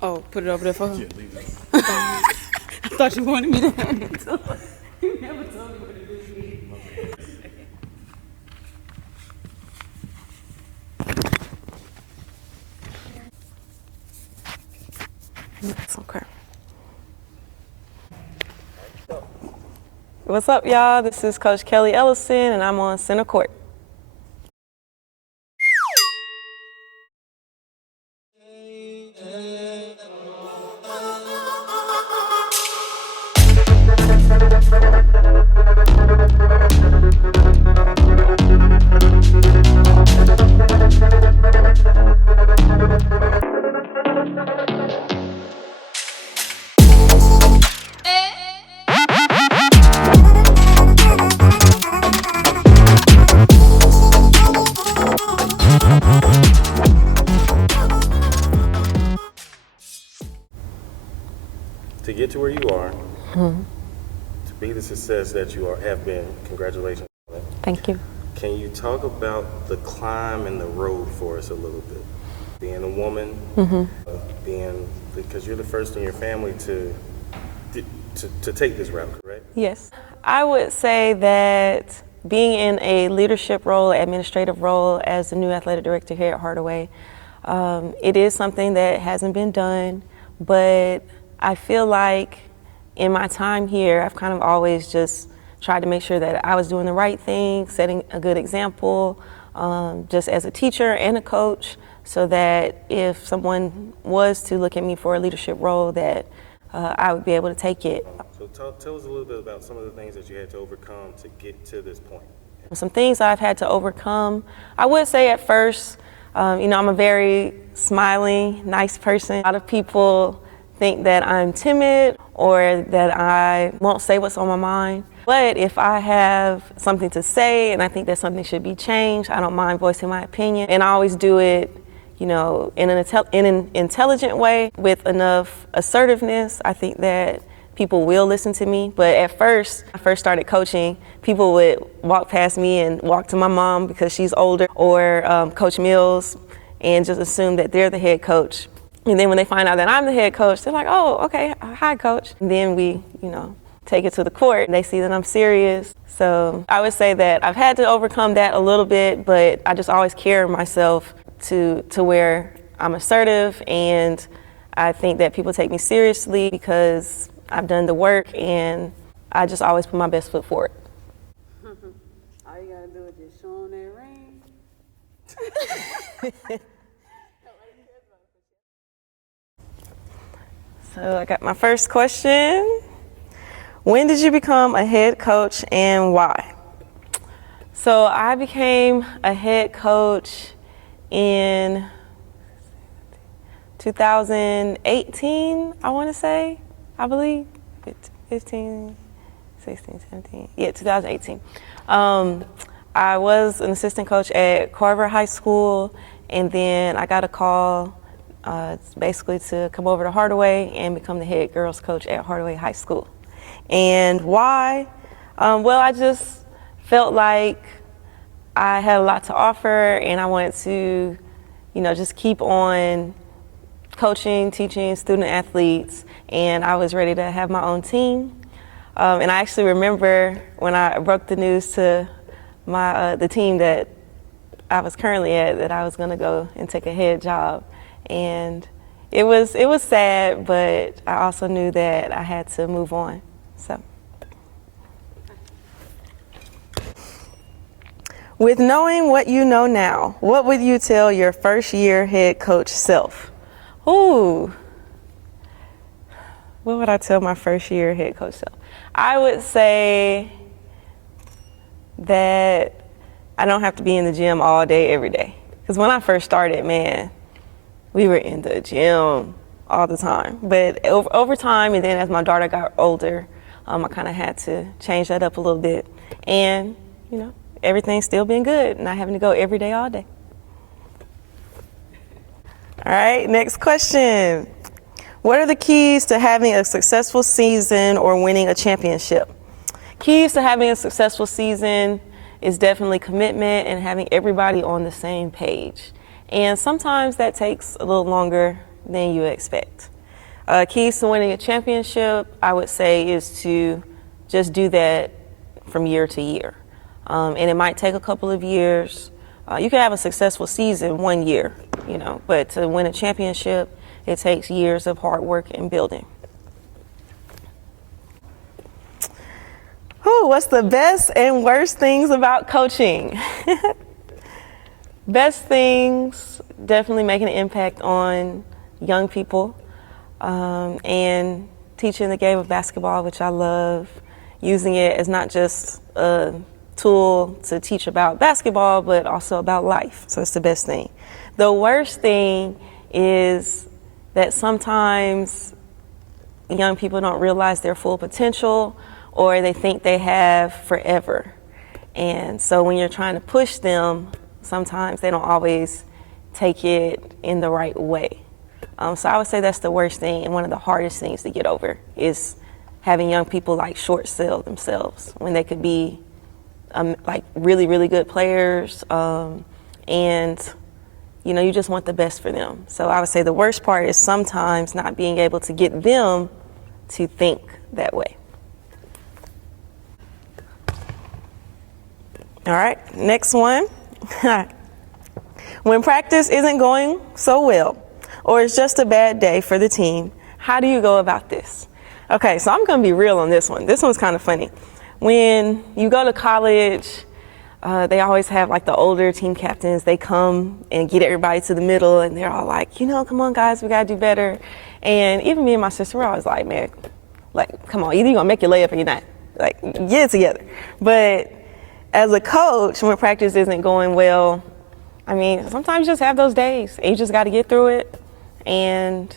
Oh, put it over there for her? Yeah, leave it. I thought you wanted me to hand it to her. You never told me what to do. That's okay. What's up, y'all? This is Coach Kelly Ellison, and I'm on center court. To get to where you are, to be the success that you have been, congratulations on it. Thank you. Can you talk about the climb and the road for us a little bit? Being a woman, because you're the first in your family to take this route, correct? Yes. I would say that being in a leadership role, administrative role as the new athletic director here at Hardaway, it is something that hasn't been done, but I feel like in my time here, I've kind of always just tried to make sure that I was doing the right thing, setting a good example, just as a teacher and a coach, so that if someone was to look at me for a leadership role, that I would be able to take it. So tell us a little bit about some of the things that you had to overcome to get to this point. Some things I've had to overcome. I would say at first, I'm a very smiling, nice person. A lot of people think that I'm timid or that I won't say what's on my mind. But if I have something to say and I think that something should be changed, I don't mind voicing my opinion. And I always do it, in an intelligent way with enough assertiveness. I think that people will listen to me. But at first, when I first started coaching, people would walk past me and walk to my mom because she's older, or Coach Mills, and just assume that they're the head coach. And then when they find out that I'm the head coach, they're like, oh, okay, hi, coach. And then we, take it to the court. And they see that I'm serious. So I would say that I've had to overcome that a little bit, but I just always carry myself to where I'm assertive, and I think that people take me seriously because I've done the work, and I just always put my best foot forward. All you gotta do is just show them that ring. So I got my first question. When did you become a head coach and why? So I became a head coach in 2018, I believe. 15, 16, 17. Yeah, 2018. I was an assistant coach at Carver High School, and then I got a call basically to come over to Hardaway and become the head girls coach at Hardaway High School. And why? Well, I just felt like I had a lot to offer, and I wanted to, just keep on coaching, teaching student athletes, and I was ready to have my own team. And I actually remember when I broke the news to the team that I was currently at, that I was going to go and take a head job. And it was sad, but I also knew that I had to move on. So, with knowing what you know now, what would you tell your first year head coach self? Ooh, what would I tell my first year head coach self? I would say that I don't have to be in the gym all day, every day. Because when I first started, man, we were in the gym all the time. But over time, and then as my daughter got older, I kind of had to change that up a little bit. And, everything's still been good, not having to go every day, all day. All right, next question. What are the keys to having a successful season or winning a championship? Keys to having a successful season is definitely commitment and having everybody on the same page. And sometimes that takes a little longer than you expect. Keys to winning a championship, I would say, is to just do that from year to year. And it might take a couple of years. You can have a successful season 1 year, but to win a championship, it takes years of hard work and building. What's the best and worst things about coaching? Best things, definitely making an impact on young people and teaching the game of basketball, which I love, using it as not just a tool to teach about basketball, but also about life. So it's the best thing. The worst thing is that sometimes young people don't realize their full potential, or they think they have forever. And so when you're trying to push them, sometimes they don't always take it in the right way. So I would say that's the worst thing, and one of the hardest things to get over is having young people like short sell themselves when they could be like really, really good players, and you just want the best for them. So I would say the worst part is sometimes not being able to get them to think that way. All right, next one. When practice isn't going so well, or it's just a bad day for the team, how do you go about this? Okay, so I'm gonna be real on this one. This one's kind of funny. When you go to college, they always have like the older team captains. They come and get everybody to the middle, and they're all like, come on guys, we gotta do better. And even me and my sister were always like, man, like, come on, either you're gonna make your layup or you're not. Like, get it together. But as a coach, when practice isn't going well, I mean, sometimes you just have those days, and you just got to get through it. And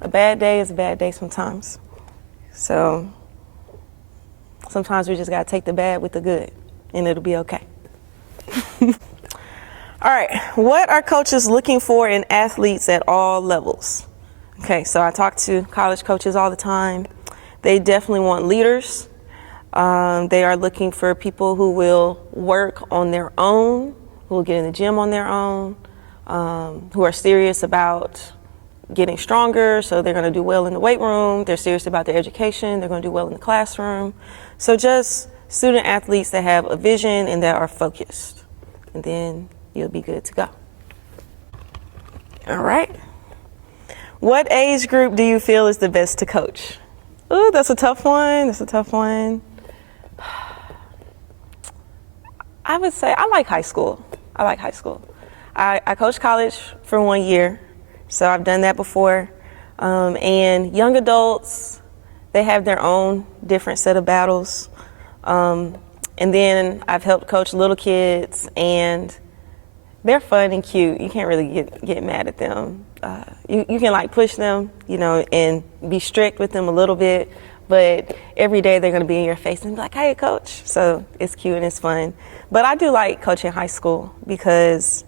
a bad day is a bad day sometimes. So sometimes we just got to take the bad with the good, and it'll be okay. All right, what are coaches looking for in athletes at all levels? Okay, so I talk to college coaches all the time. They definitely want leaders. They are looking for people who will work on their own, who will get in the gym on their own, who are serious about getting stronger, so they're going to do well in the weight room. They're serious about their education. They're going to do well in the classroom. So just student athletes that have a vision and that are focused, and then you'll be good to go. All right. What age group do you feel is the best to coach? Ooh, that's a tough one. That's a tough one. I would say I like high school. I coached college for 1 year, so I've done that before. And young adults, they have their own different set of battles. And then I've helped coach little kids, and they're fun and cute. You can't really get mad at them. You can like push them, and be strict with them a little bit, but every day they're going to be in your face and be like, hey, coach. So it's cute and it's fun. But I do like coaching high school because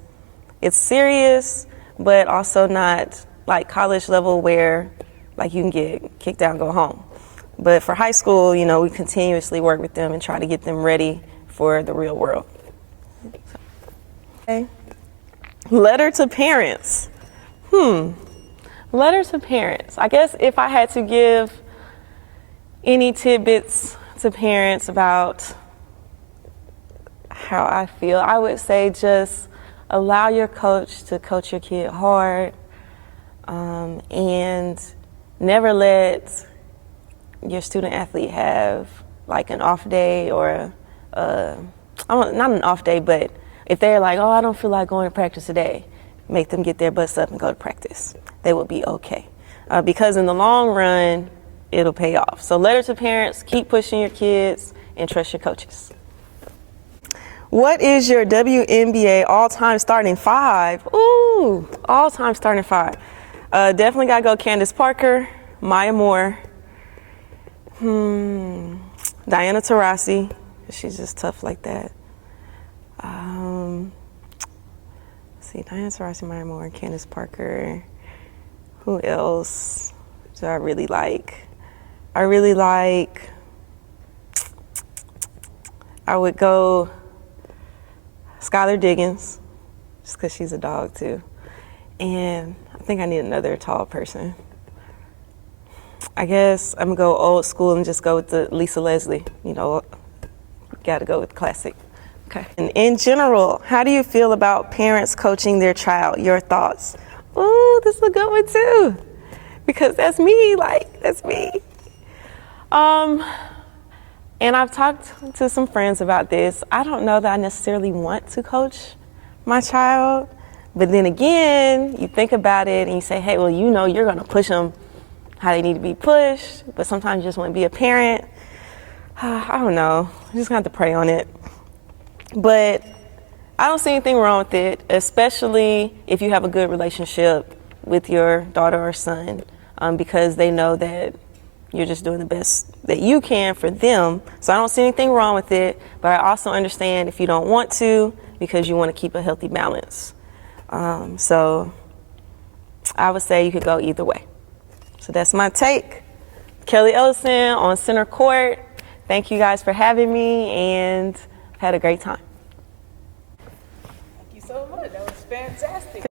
it's serious, but also not like college level where like you can get kicked out and go home. But for high school, we continuously work with them and try to get them ready for the real world. Okay. Letter to parents. Letter to parents. I guess if I had to give any tidbits to parents about how I feel, I would say just allow your coach to coach your kid hard, and never let your student athlete have like an off day or not an off day, but if they're like, oh, I don't feel like going to practice today, make them get their butts up and go to practice. They will be okay. Because in the long run, it'll pay off. So letter to parents, keep pushing your kids, and trust your coaches. What is your WNBA all-time starting five? Ooh, all-time starting five. Definitely got to go Candace Parker, Maya Moore, Diana Taurasi, she's just tough like that. Let's see, Diana Taurasi, Maya Moore, Candace Parker. Who else do I really like? I would go Skylar Diggins, just because she's a dog too. And I think I need another tall person. I guess I'm gonna go old school and just go with the Lisa Leslie. You know, gotta go with classic. Okay. And in general, how do you feel about parents coaching their child? Your thoughts? Ooh, this is a good one too. Because that's me, that's me. And I've talked to some friends about this. I don't know that I necessarily want to coach my child, but then again, you think about it and you say, hey, well, you know, you're gonna push them how they need to be pushed, but sometimes you just want to be a parent. I don't know, you just have to pray on it. But I don't see anything wrong with it, especially if you have a good relationship with your daughter or son, because they know that you're just doing the best that you can for them. So I don't see anything wrong with it, but I also understand if you don't want to because you want to keep a healthy balance. So I would say you could go either way. So that's my take. Kelly Ellison on Center Court. Thank you guys for having me, and had a great time. Thank you so much. That was fantastic.